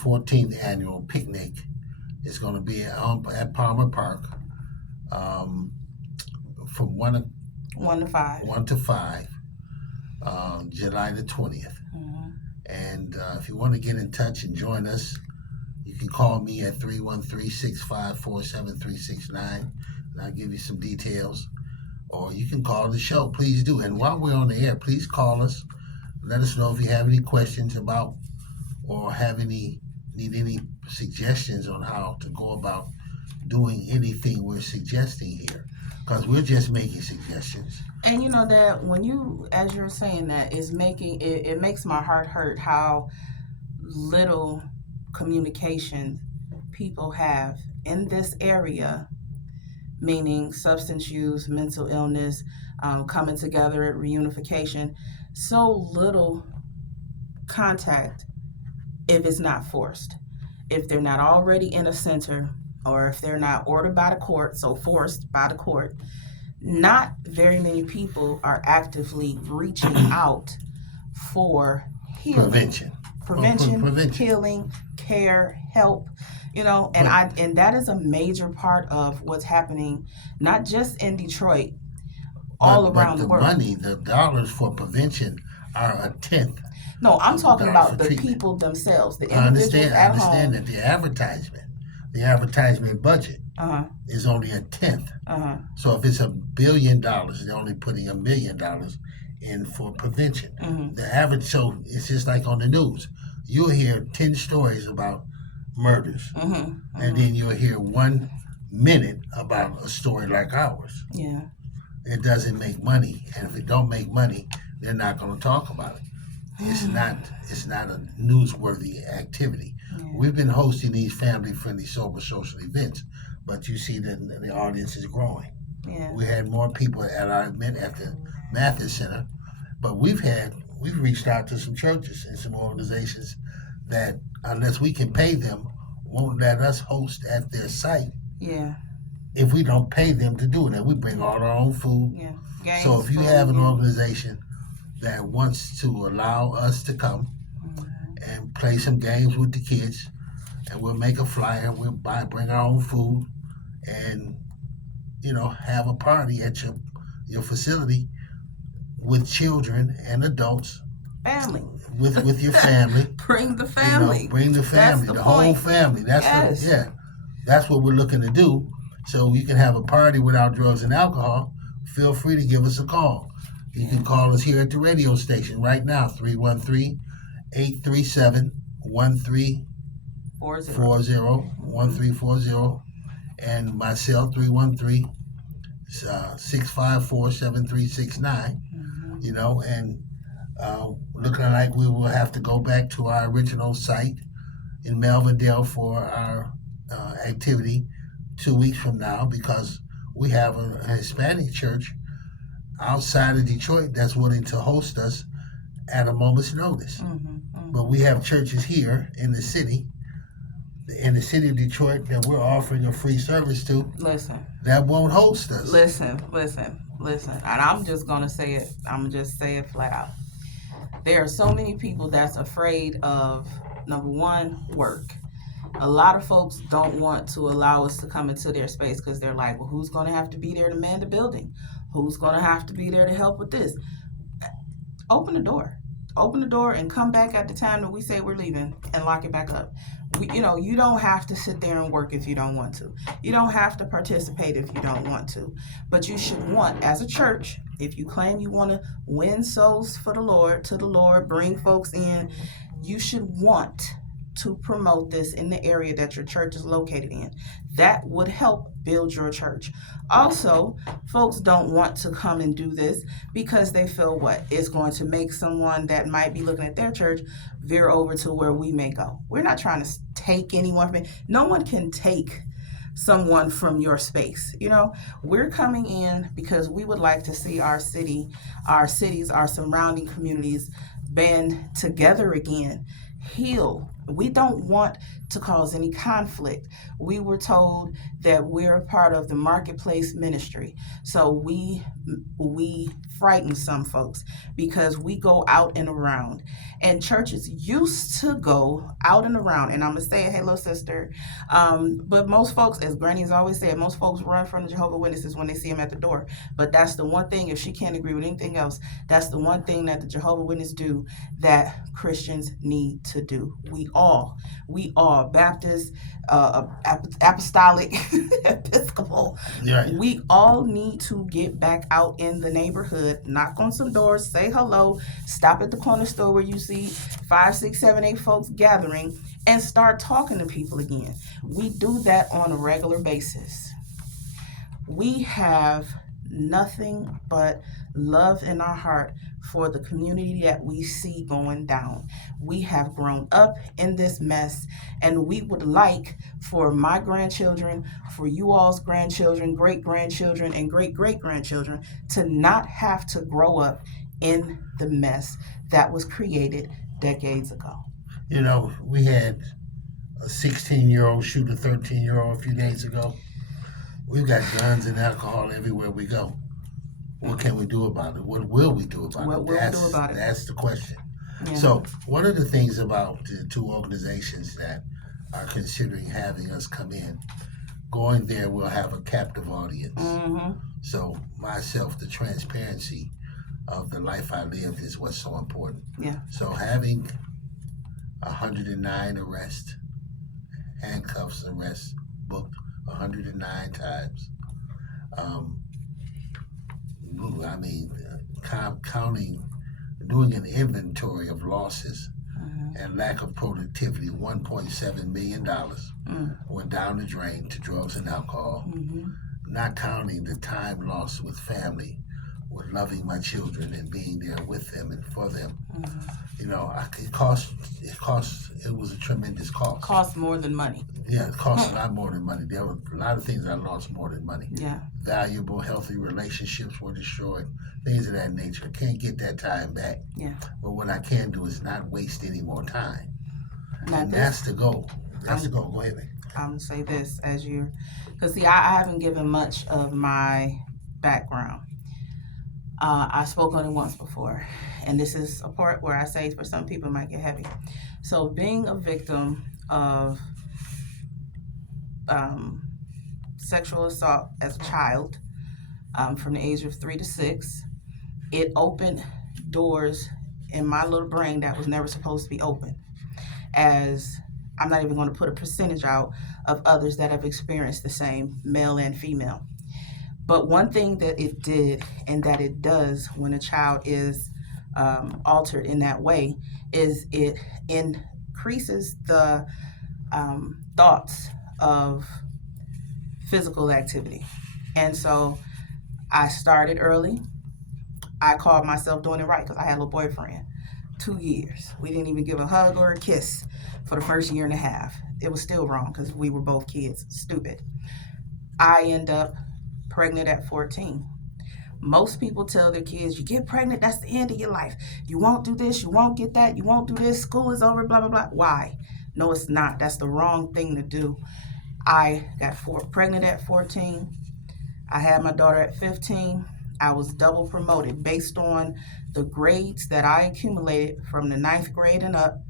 14th annual picnic is going to be at Palmer Park from 1 to 5. 1 to 5, July the 20th. Mm-hmm. And if you want to get in touch and join us, you can call me at 313-654-7369, and I'll give you some details. Or you can call the show. Please do. And while we're on the air, please call us. Let us know if you have any questions about or need any suggestions on how to go about doing anything we're suggesting here. Because we're just making suggestions. And you know that when you, as you're saying that, it makes my heart hurt how little communication people have in this area, meaning substance use, mental illness, coming together at reunification. So little contact if it's not forced. If they're not already in a center, or if they're not ordered by the court, so forced by the court, not very many people are actively reaching out for healing. Prevention, healing, care, help, and that is a major part of what's happening, not just in Detroit, all around the world. The dollars for prevention are a tenth. No, I'm talking about the people themselves, the individuals at home. I understand that the advertisement budget is only a tenth. So if it's $1 billion, they're only putting $1 million in for prevention. Mm-hmm. The average, so it's just like on the news. You'll hear 10 stories about murders, and then you'll hear 1 minute about a story like ours. Yeah. It doesn't make money, and if it don't make money, they're not going to talk about it. It's not a newsworthy activity. Yeah. We've been hosting these family-friendly, sober social events, but you see that the audience is growing. Yeah. We had more people at our event at the Mathis Center, but we've reached out to some churches and some organizations that, unless we can pay them, won't let us host at their site. Yeah. If we don't pay them to do that, we bring all our own food. Yeah. Games, so if you have an organization that wants to allow us to come and play some games with the kids, and we'll make a flyer, bring our own food, and have a party at your facility with children and adults. Family. With your family. Bring the family. Bring the family, the whole family. That's what we're looking to do. So you can have a party without drugs and alcohol. Feel free to give us a call. You can call us here at the radio station right now, 313-837-1340, and my cell 313-654-7369. And looking like we will have to go back to our original site in Melvindale for our activity 2 weeks from now, because we have a Hispanic church outside of Detroit that's willing to host us at a moment's notice. But we have churches here in the city of Detroit that we're offering a free service to. Listen. That won't host us. Listen. And I'm just going to say it. I'm going to just say it flat out. There are so many people that's afraid of, number one, work. A lot of folks don't want to allow us to come into their space because they're like, well, who's going to have to be there to man the building? Who's going to have to be there to help with this? Open the door and come back at the time that we say we're leaving and lock it back up. You don't have to sit there and work if you don't want to. You don't have to participate if you don't want to. But you should want, as a church, if you claim you want to win souls for the Lord, bring folks in, you should want to promote this in the area that your church is located in. That would help build your church. Also, folks don't want to come and do this because they feel it's going to make someone that might be looking at their church veer over to where we may go. We're not trying to take anyone from it. No one can take someone from your space. We're coming in because we would like to see our city, our cities, our surrounding communities band together again, heal. We don't want to cause any conflict. We were told that we're a part of the marketplace ministry. So we frightens some folks because we go out and around. And churches used to go out and around. And I'm going to say, hello, sister. But most folks, as Granny's always said, most folks run from the Jehovah's Witnesses when they see them at the door. But that's the one thing, if she can't agree with anything else, that's the one thing that the Jehovah's Witnesses do that Christians need to do. We all, Baptist, apostolic, Episcopal, Right. we all need to get back out in the neighborhood, knock on some doors, say hello, stop at the corner store where you see 5, 6, 7, 8 folks gathering, and start talking to people again. We do that on a regular basis. We have nothing but love in our heart for the community that we see going down. We have grown up in this mess, and we would like for my grandchildren, for you all's grandchildren, great-grandchildren, and great-great-grandchildren to not have to grow up in the mess that was created decades ago. You know, we had a 16-year-old shoot a 13-year-old a few days ago. We've got guns and alcohol everywhere we go. What can we do about it? What will we do about it? What will we do about it? That's the question. Yeah. So one of the things about the two organizations that are considering having us come in, going there, we'll have a captive audience. Mm-hmm. So myself, the transparency of the life I live is what's so important. Yeah. So having 109 arrests, handcuffs arrests booked 109 times. I mean, counting, doing an inventory of losses and lack of productivity, $1.7 million went down the drain to drugs and alcohol. Not counting the time lost with family, with loving my children and being there with them and for them. You know, it was a tremendous cost. Cost more than money. Yeah, it cost a lot more than money. There were a lot of things I lost more than money. Yeah. Valuable, healthy relationships were destroyed, things of that nature. I can't get that time back. Yeah. But what I can do is not waste any more time. Now And this- that's the goal. That's the goal. Go ahead, man. I'm gonna say this as you, because see, I haven't given much of my background. I spoke on it once before, and this is a part where I say for some people it might get heavy. So being a victim of sexual assault as a child, from the age of 3 to 6, it opened doors in my little brain that was never supposed to be open. As I'm not even going to put a percentage out of others that have experienced the same, male and female. But one thing that it did and that it does when a child is altered in that way is it increases the thoughts of physical activity. And so I started early. I called myself doing it right because I had a little boyfriend. 2 years. We didn't even give a hug or a kiss for the first year and a half. It was still wrong because we were both kids. Stupid. I end up pregnant at 14. Most people tell their kids, you get pregnant, that's the end of your life. You won't do this, you won't get that, you won't do this, school is over, blah, blah, blah. Why? No, it's not. That's the wrong thing to do. I got pregnant at 14. I had my daughter at 15. I was double promoted based on the grades that I accumulated from the 9th grade and up.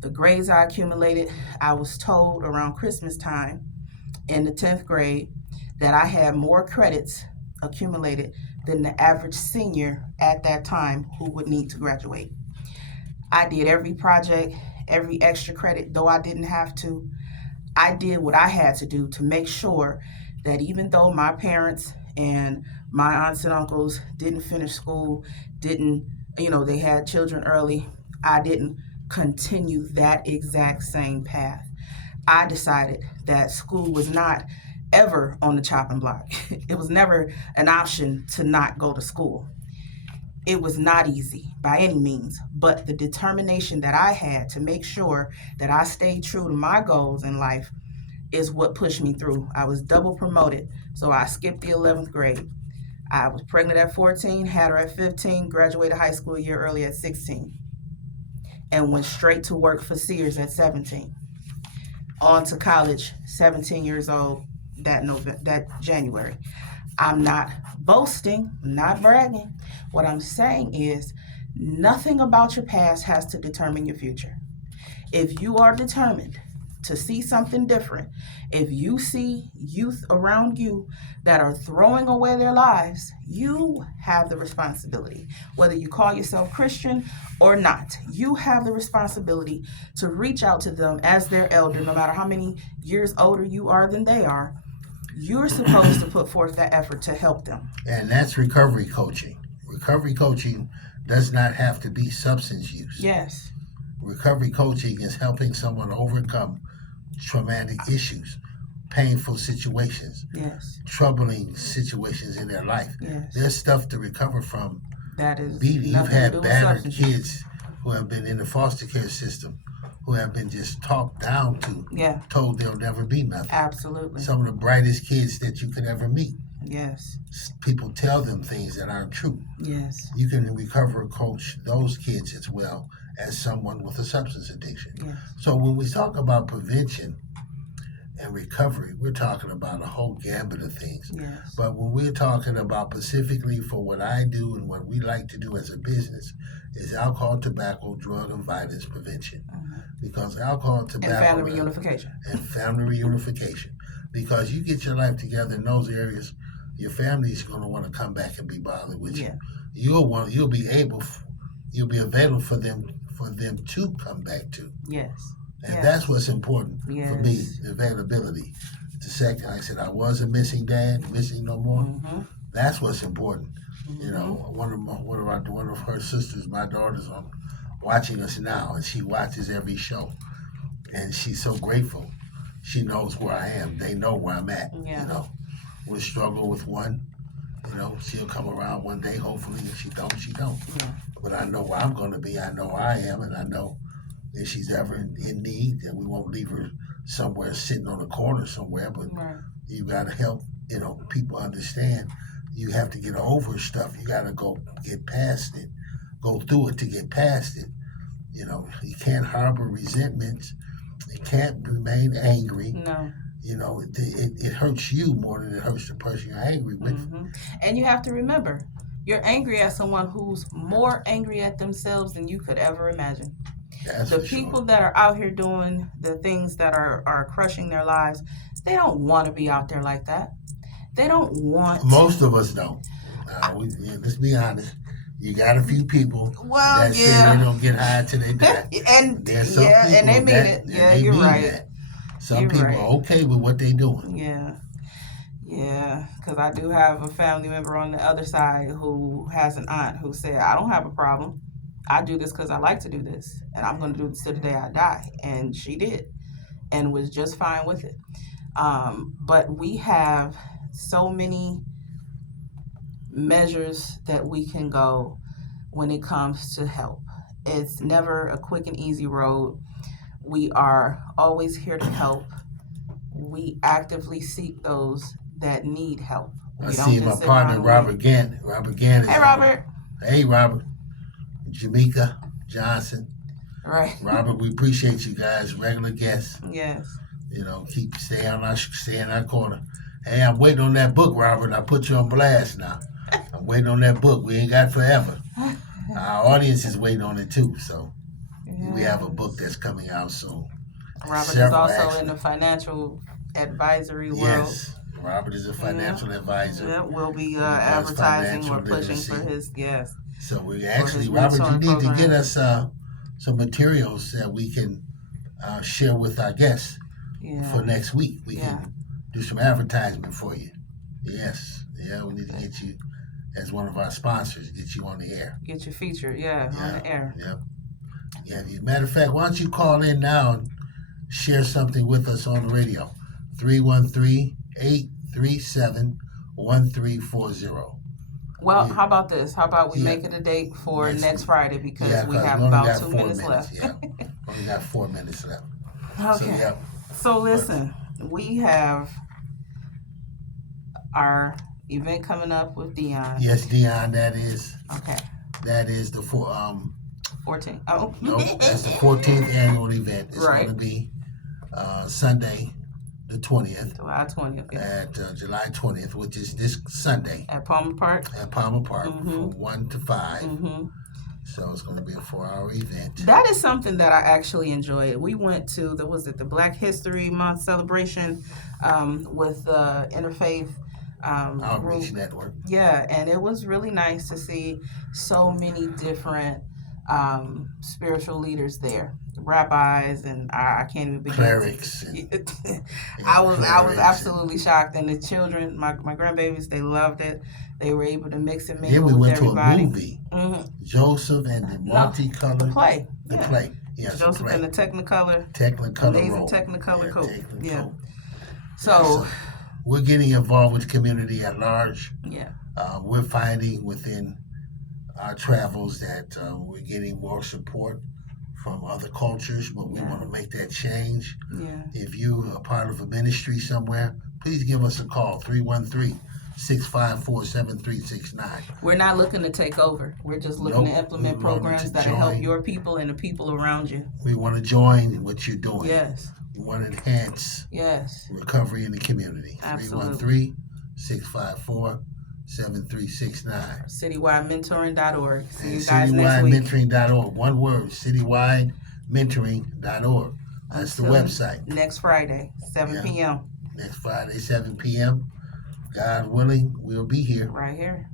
The grades I accumulated, I was told around Christmas time in the 10th grade that I had more credits accumulated than the average senior at that time who would need to graduate. I did every project, every extra credit, though I didn't have to. I did what I had to do to make sure that even though my parents and my aunts and uncles didn't finish school, they had children early, I didn't continue that exact same path. I decided that school was not ever on the chopping block. It was never an option to not go to school. It was not easy by any means, but the determination that I had to make sure that I stayed true to my goals in life is what pushed me through. I was double promoted, so I skipped the 11th grade. I was pregnant at 14, had her at 15, graduated high school a year early at 16, and went straight to work for Sears at 17. On to college, 17 years old that January. I'm not boasting, not bragging. What I'm saying is nothing about your past has to determine your future. If you are determined to see something different, if you see youth around you that are throwing away their lives, you have the responsibility. Whether you call yourself Christian or not, you have the responsibility to reach out to them as their elder, no matter how many years older you are than they are. You're supposed to put forth that effort to help them. And that's recovery coaching. Recovery coaching does not have to be substance use. Yes. Recovery coaching is helping someone overcome traumatic issues, painful situations, Yes. troubling situations in their life. Yes. There's stuff to recover from. That is You've nothing to had do with battered substance. kids who have been in the foster care system, who have been just talked down to, Yeah, told they'll never be nothing. absolutely. Some of the brightest kids that you could ever meet. Yes. People tell them things that aren't true. Yes. You can recover coach those kids as well as someone with a substance addiction. Yes. So when we talk about prevention and recovery, we're talking about a whole gambit of things. Yes. But when we're talking about specifically for what I do and what we like to do as a business is alcohol, tobacco, drug, and violence prevention. Mhm. Because alcohol, And tobacco, family reunification. and family reunification. Because you get your life together in those areas, your family's going to want to come back and be bothered with you. Yeah. You'll be available for them to come back to. Yes. And Yes. that's what's important for me, Yes. the availability. The second, like I said, I was a missing dad, missing no more. Mm-hmm. That's what's important. Mm-hmm. You know, one of her sisters, my daughter's watching us now, and she watches every show, and she's so grateful. She knows where I am. They know where I'm at. Yeah. You know, we'll struggle with one. You know, she'll come around one day, hopefully. If she don't, she don't. Yeah. But I know where I'm going to be. I know where I am, and I know if she's ever in need, then we won't leave her somewhere sitting on a corner somewhere. But Right. you got to help, people understand you have to get over stuff. You got to go get past it, go through it to get past it. You can't harbor resentments. You can't remain angry. No. It hurts you more than it hurts the person you're angry with. Mm-hmm. And you have to remember, you're angry at someone who's more angry at themselves than you could ever imagine. That's The for sure. people that are out here doing the things that are crushing their lives, they don't want to be out there like that. They don't want. Most of us don't. Let's be honest. You got a few people Well, that say they yeah. don't get high till they die. And There's some yeah, people and they mean that, it. and Yeah, they you're mean right. that. Some You're people right. are okay with what they doing. Yeah. Yeah, because I do have a family member on the other side who has an aunt who said, I don't have a problem. I do this because I like to do this, and I'm going to do this till the day I die. And she did, and was just fine with it. But we have so many measures that we can go when it comes to help. It's never a quick and easy road. We are always here to help. We actively seek those that need help. I We don't see my just sit partner, around and Robert wait. Gant. Robert Gant is Hey, Robert. Hey, Robert. Jamaica Johnson. Right. Robert, we appreciate you guys, regular guests. Yes. Stay in our corner. Hey, I'm waiting on that book, Robert. I put you on blast now. I'm waiting on that book. We ain't got forever. Our audience is waiting on it too. So we have a book that's coming out soon. Robert is Several, also actually. in the financial advisory world. Yes, Robert is a financial advisor. Yeah, we'll be does advertising or financial pushing for literacy. his, yes. So we his actually, Robert, you mentoring need to program. get us some materials that we can share with our guests Yeah. for next week. We Yeah. can do some advertisement for you. Yes, yeah, we need to get you as one of our sponsors, get you on the air. Get your feature, on the air. Yep. Yeah. Matter of fact, why don't you call in now and share something with us on the radio? 313-837-1340. Well, Yeah. how about this? How about we Yeah. make it a date for Next next week. Friday because Yeah, we 'cause have we only about got 2 4 minutes left. Yeah, only got 4 minutes left. Okay. So, yeah. So listen, we have our event coming up with Dion. Yes, Dion, that is Okay. the 14. Oh. no, that's the 14th annual event. It's Right. going to be Sunday, the 20th, July 20th, yeah. at July 20th, which is this Sunday At Palmer Park. at Palmer Park Mhm. from 1 to 5. Hmm. So it's going to be a 4-hour event. That is something that I actually enjoyed. We went to the Black History Month celebration with the Interfaith Outreach group. Network. Yeah, and it was really nice to see so many different spiritual leaders there, rabbis, and I can't even begin. Clerics. I was absolutely shocked, and the children, my grandbabies, they loved it. They were able to mix and Then mingle we with went everybody. to a movie, Hmm. Joseph and the multicolored Play. the Yeah. play. Yes, the Joseph play. and the Technicolor. Technicolor Amazing role. Technicolor Yeah, coat. Technicolor. Yeah. So, we're getting involved with the community at large. yeah. We're finding within our travels that we're getting more support from other cultures, but we Yeah. want to make that change. Yeah. If you are part of a ministry somewhere, please give us a call, 313-654-7369. We're not looking to take over. We're just looking to Nope. implement We want programs to that'll help join. your people and the people around you. We want to join what you're doing. Yes. We want to enhance Yes. recovery in the community. Absolutely. 313-654-7369. CitywideMentoring.org. See you And guys next week. CitywideMentoring.org. One word, CitywideMentoring.org. That's the Until website. Next Friday, 7 Yeah. p.m. Next Friday, 7 p.m. God willing, we'll be here. Right here.